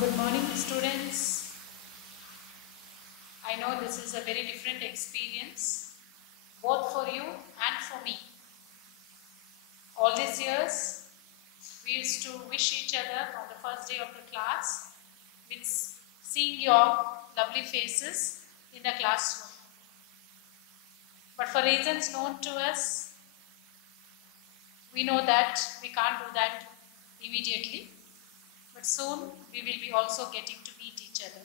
Good morning, students. I know this is a very different experience, both for you and for me. All these years, we used to wish each other on the first day of the class with seeing your lovely faces in the classroom. But for reasons known to us, we know that we can't do that immediately. But soon we will be also getting to meet each other.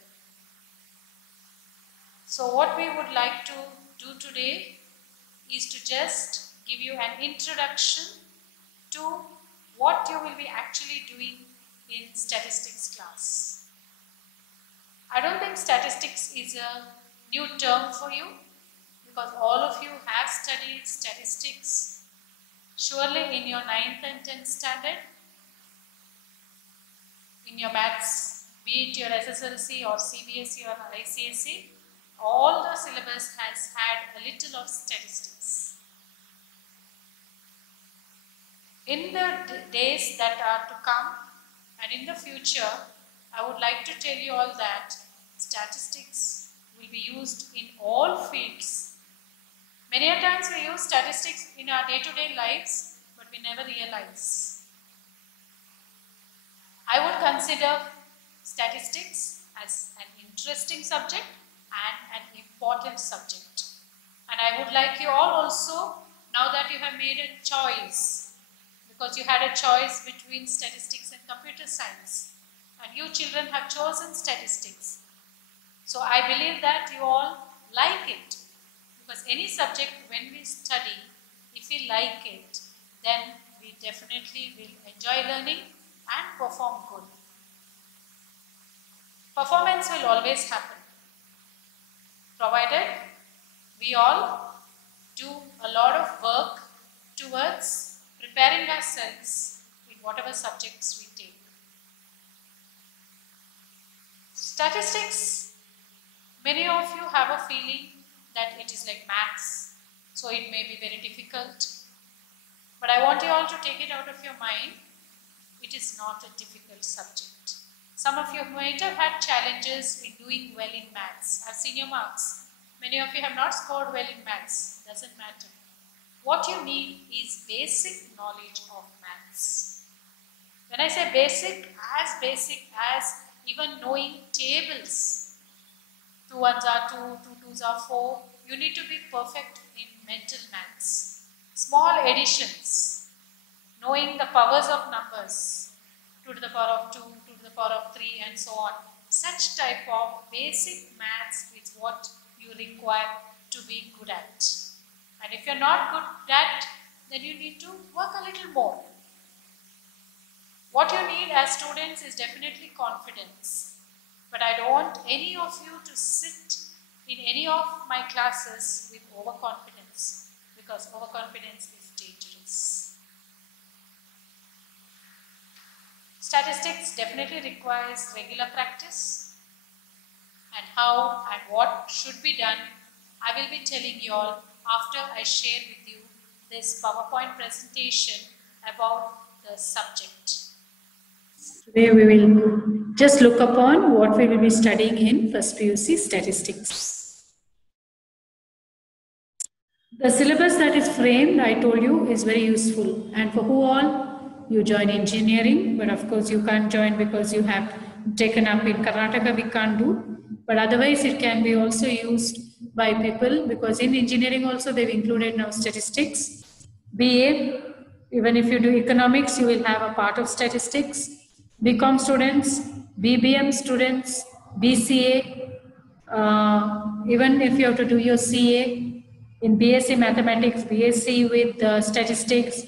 So what we would like to do today is to just give you an introduction to what you will be actually doing in statistics class. I don't think statistics is a new term for you because all of you have studied statistics surely in your 9th and 10th standard. In your maths, be it your SSLC or CBSE or ICSE, all the syllabus has had a little of statistics. In the days that are to come and in the future, I would like to tell you all that statistics will be used in all fields. Many a times we use statistics in our day-to-day lives, but we never realize. I would consider statistics as an interesting subject and an important subject. And I would like you all also, now that you have made a choice, because you had a choice between statistics and computer science, and you children have chosen statistics. So I believe that you all like it, because any subject when we study, if we like it, then we definitely will enjoy learning and perform good. Performance will always happen, provided we all do a lot of work towards preparing ourselves in whatever subjects we take. Statistics, many of you have a feeling that it is like maths, so it may be very difficult. But I want you all to take it out of your mind. It is not a difficult subject. Some of you might have had challenges in doing well in maths. I've seen your marks. Many of you have not scored well in maths. Doesn't matter. What you need is basic knowledge of maths. When I say basic as even knowing tables. 2 ones are 2, 2 twos are 4. You need to be perfect in mental maths. Small additions. Knowing the powers of numbers, 2 to the power of 2, 2 to the power of 3 and so on. Such type of basic maths is what you require to be good at. And if you're not good at, then you need to work a little more. What you need as students is definitely confidence. But I don't want any of you to sit in any of my classes with overconfidence, because overconfidence is dangerous. Statistics definitely requires regular practice, and how and what should be done, I will be telling you all after I share with you this PowerPoint presentation about the subject. Today we will just look upon what we will be studying in First PUC Statistics. The syllabus that is framed, I told you, is very useful, and for who all? You join engineering, but of course you can't join because you have taken up in Karnataka, we can't do. But otherwise it can be also used by people, because in engineering also they've included now statistics. BA, even if you do economics, you will have a part of statistics. BCom students, BBM students, BCA, even if you have to do your CA, in BSc Mathematics, BSc with statistics,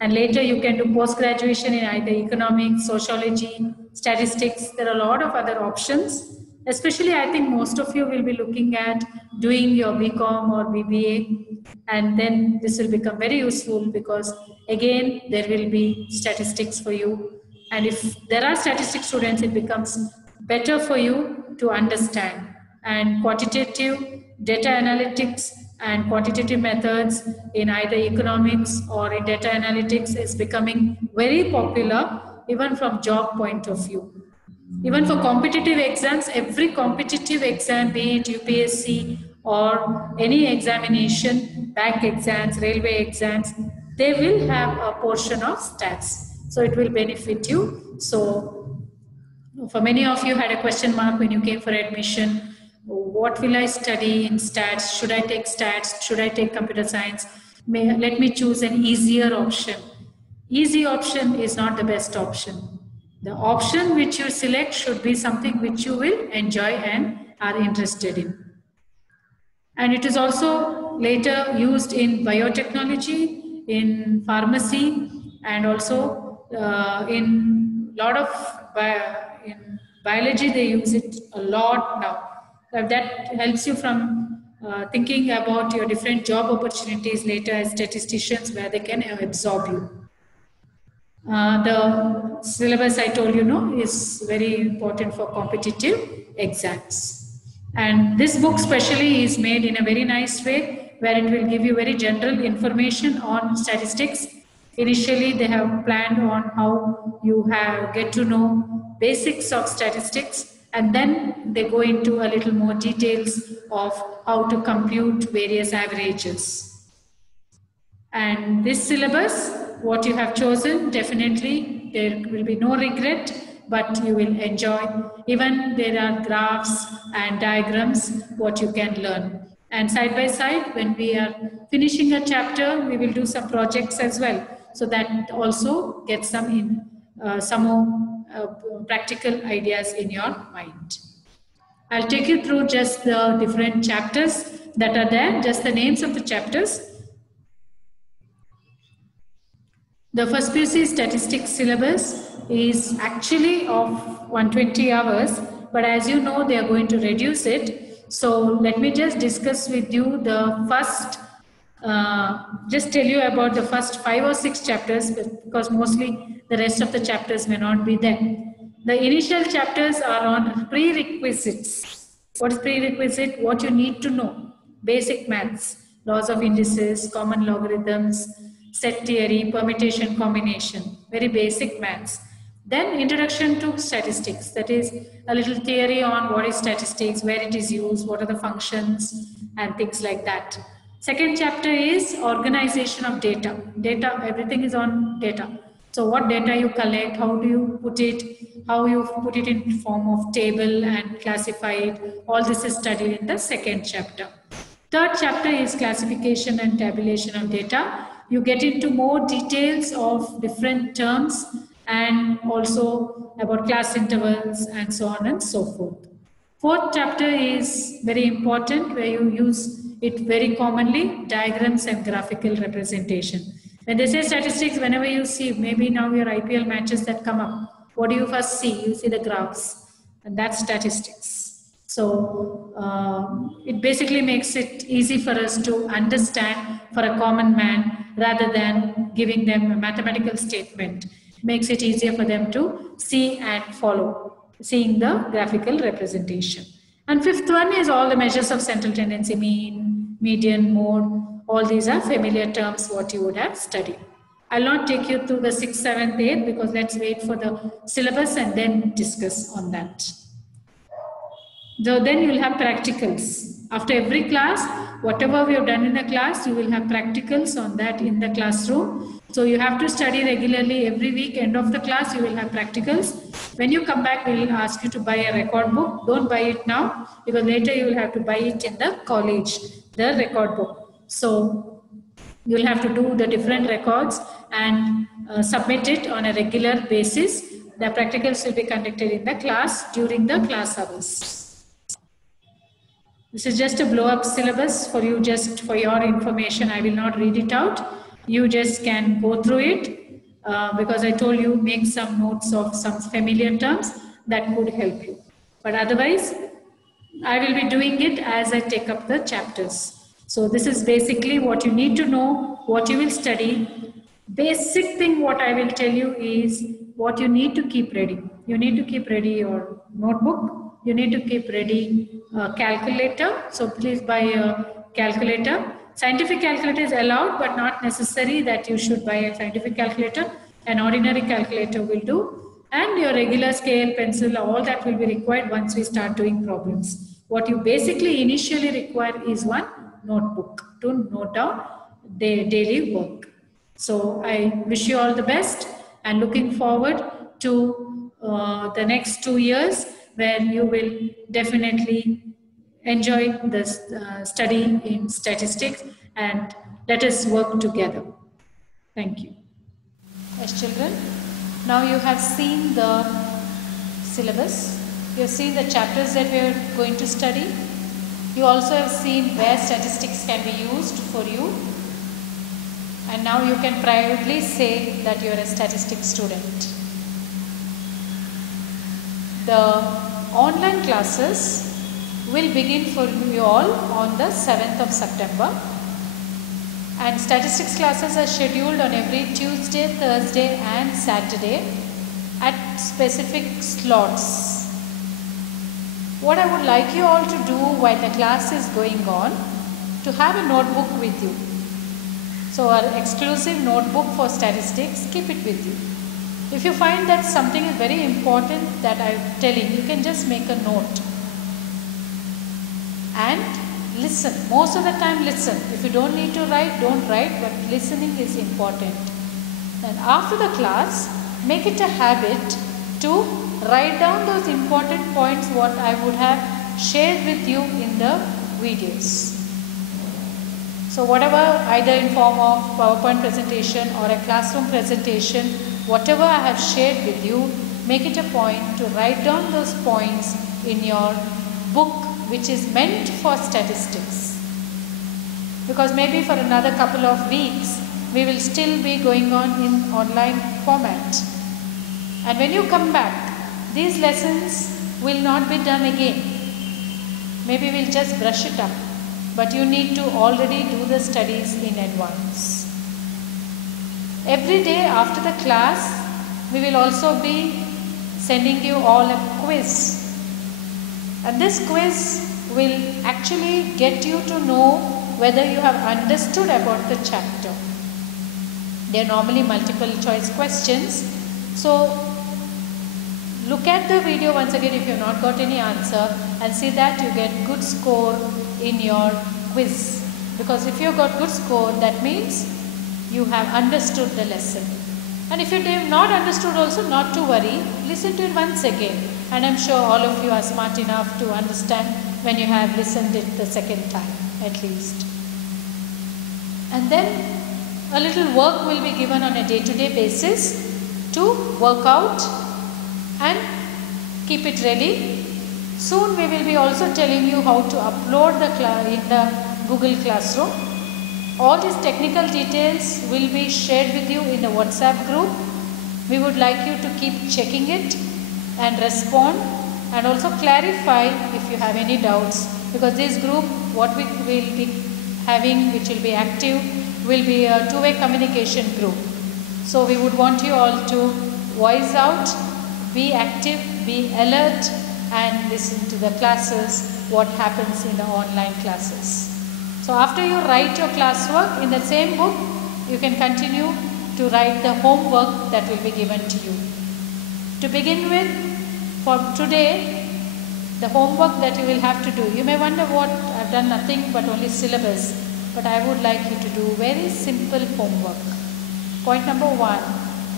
and later you can do post-graduation in either economics, sociology, statistics. There are a lot of other options. Especially I think most of you will be looking at doing your BCom or BBA, and then this will become very useful, because again there will be statistics for you. And if there are statistics students, it becomes better for you to understand. And quantitative data analytics and quantitative methods in either economics or in data analytics is becoming very popular even from job point of view. Even for competitive exams, every competitive exam, be it UPSC or any examination, bank exams, railway exams, they will have a portion of stats. So it will benefit you. So for many of you had a question mark when you came for admission. What will I study in stats? Should I take stats? Should I take computer science? Let me choose an easier option. Easy option is not the best option. The option which you select should be something which you will enjoy and are interested in. And it is also later used in biotechnology, in pharmacy, and also in a lot of in biology they use it a lot now. That helps you from thinking about your different job opportunities later as statisticians, where they can absorb you. The syllabus I told you is very important for competitive exams. And this book specially is made in a very nice way, where it will give you very general information on statistics. Initially, they have planned on how you get to know basics of statistics, and then they go into a little more details of how to compute various averages. And this syllabus, what you have chosen, definitely there will be no regret, but you will enjoy. Even there are graphs and diagrams, what you can learn. And side by side, when we are finishing a chapter, we will do some projects as well. So that also gets some more practical ideas in your mind. I'll take you through just the different chapters that are there, just the names of the chapters. The first PUC statistics syllabus is actually of 120 hours, but as you know, they are going to reduce it. So let me just discuss with you the first, just tell you about the first 5 or 6 chapters, because mostly the rest of the chapters may not be there. The initial chapters are on prerequisites. What is prerequisite? What you need to know. Basic maths, laws of indices, common logarithms, set theory, permutation, combination, very basic maths. Then introduction to statistics, that is a little theory on what is statistics, where it is used, what are the functions and things like that. Second chapter is organization of data. Data, everything is on data. So what data you collect, how do you put it, how you put it in form of table and classify it, all this is studied in the second chapter. Third chapter is classification and tabulation of data. You get into more details of different terms and also about class intervals and so on and so forth. Fourth chapter is very important, where you use it very commonly, diagrams and graphical representation. When they say statistics, whenever you see, maybe now your IPL matches that come up, what do you first see? You see the graphs, and that's statistics. So it basically makes it easy for us to understand for a common man, rather than giving them a mathematical statement. It makes it easier for them to see and follow, seeing the graphical representation. And fifth one is all the measures of central tendency, mean, median, mode. All these are familiar terms what you would have studied. I'll not take you through the 6th, 7th, 8th, because let's wait for the syllabus and then discuss on that. So then you will have practicals. After every class, whatever we have done in the class, you will have practicals on that in the classroom. So you have to study regularly every week. End of the class, you will have practicals. When you come back, we will ask you to buy a record book. Don't buy it now, because later you will have to buy it in the college, the record book. So you will have to do the different records and submit it on a regular basis. The practicals will be conducted in the class during the class hours. This is just a blow-up syllabus for you, just for your information. I will not read it out. You just can go through it because I told you make some notes of some familiar terms that could help you. But otherwise, I will be doing it as I take up the chapters. So this is basically what you need to know, what you will study. Basic thing what I will tell you is what you need to keep ready. You need to keep ready your notebook. You need to keep ready a calculator. So please buy a calculator. Scientific calculator is allowed, but not necessary that you should buy a scientific calculator. An ordinary calculator will do. And your regular scale, pencil, all that will be required once we start doing problems. What you basically initially require is one notebook to note down the daily work. So I wish you all the best and looking forward to the next 2 years where you will definitely enjoy this study in statistics, and let us work together. Thank you. Yes, children, now you have seen the syllabus, you have seen the chapters that we are going to study. You also have seen where statistics can be used for you, and now you can proudly say that you are a statistics student. The online classes will begin for you all on the 7th of September. And statistics classes are scheduled on every Tuesday, Thursday and Saturday at specific slots. What I would like you all to do while the class is going on, to have a notebook with you. So our exclusive notebook for statistics, keep it with you. If you find that something is very important that I am telling, you can just make a note. And listen, most of the time listen. If you don't need to write, don't write, but listening is important. And after the class, make it a habit to write down those important points what I would have shared with you in the videos. So whatever, either in form of PowerPoint presentation or a classroom presentation, whatever I have shared with you, make it a point to write down those points in your book, which is meant for statistics. Because maybe for another couple of weeks, we will still be going on in online format. And when you come back, these lessons will not be done again. Maybe we'll just brush it up. But you need to already do the studies in advance. Every day after the class, we will also be sending you all a quiz. And this quiz will actually get you to know whether you have understood about the chapter. They are normally multiple choice questions. So look at the video once again if you have not got any answer, and see that you get good score in your quiz. Because if you got good score, that means you have understood the lesson. And if you have not understood also, not to worry, listen to it once again. And I am sure all of you are smart enough to understand when you have listened it the second time at least. And then a little work will be given on a day-to-day basis to work out and keep it ready. Soon we will be also telling you how to upload in the Google Classroom. All these technical details will be shared with you in the WhatsApp group. We would like you to keep checking it and respond, and also clarify if you have any doubts, because this group, what we will be having, which will be active, will be a two-way communication group. So we would want you all to voice out, be active, be alert, and listen to the classes, what happens in the online classes. So after you write your classwork in the same book, you can continue to write the homework that will be given to you. To begin with, for today, the homework that you will have to do, you may wonder what, I've done nothing but only syllabus, but I would like you to do very simple homework. Point number 1,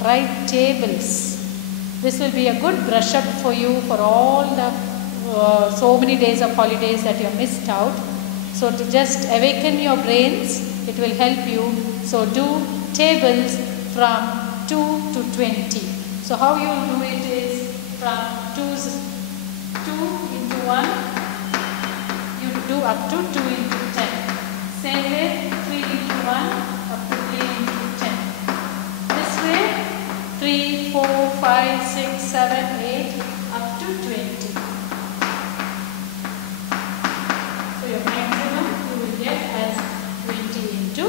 write tables. This will be a good brush up for you for all the so many days of holidays that you have missed out. So to just awaken your brains, it will help you. So do tables from 2 to 20. So how you will do it is from 2 into 1, you do up to 2 into 10. Same way 3 into 1 up to 3 into 10. This way 3, 4, 5, 6, 7, 8 up to 20. So your maximum you will get as 20 into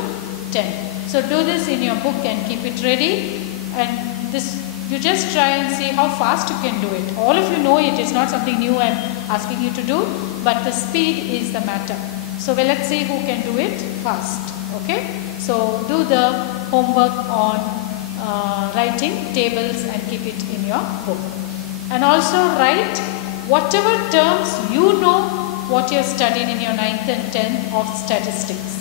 10. So do this in your book and keep it ready, and this you just try and see how fast you can do it. All of you know it is not something new I am asking you to do, but the speed is the matter. So well, let's see who can do it fast. Okay, so do the homework on writing tables and keep it in your book. And also write whatever terms you know what you have studied in your 9th and 10th of statistics.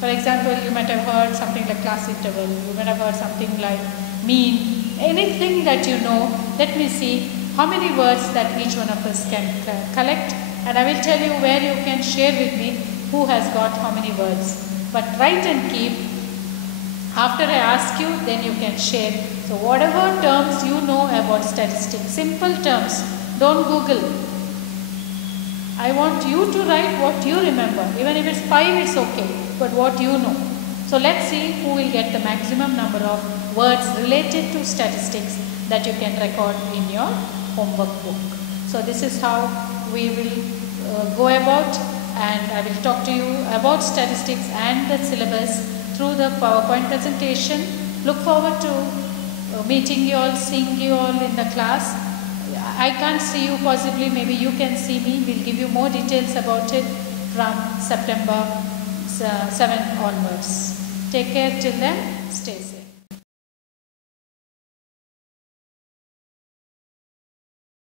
For example, you might have heard something like class interval, you might have heard something like mean, anything that you know. Let me see how many words that each one of us can collect, and I will tell you where you can share with me who has got how many words. But write and keep. After I ask you, then you can share. So whatever terms you know about statistics, simple terms, don't Google. I want you to write what you remember. Even if it's 5, it's okay, but what you know. So let's see who will get the maximum number of words related to statistics that you can record in your homework book. So this is how we will go about, and I will talk to you about statistics and the syllabus through the PowerPoint presentation. Look forward to meeting you all, seeing you all in the class. I can't see you, possibly maybe you can see me. We'll give you more details about it from September 7th onwards. Take care till then, stay safe.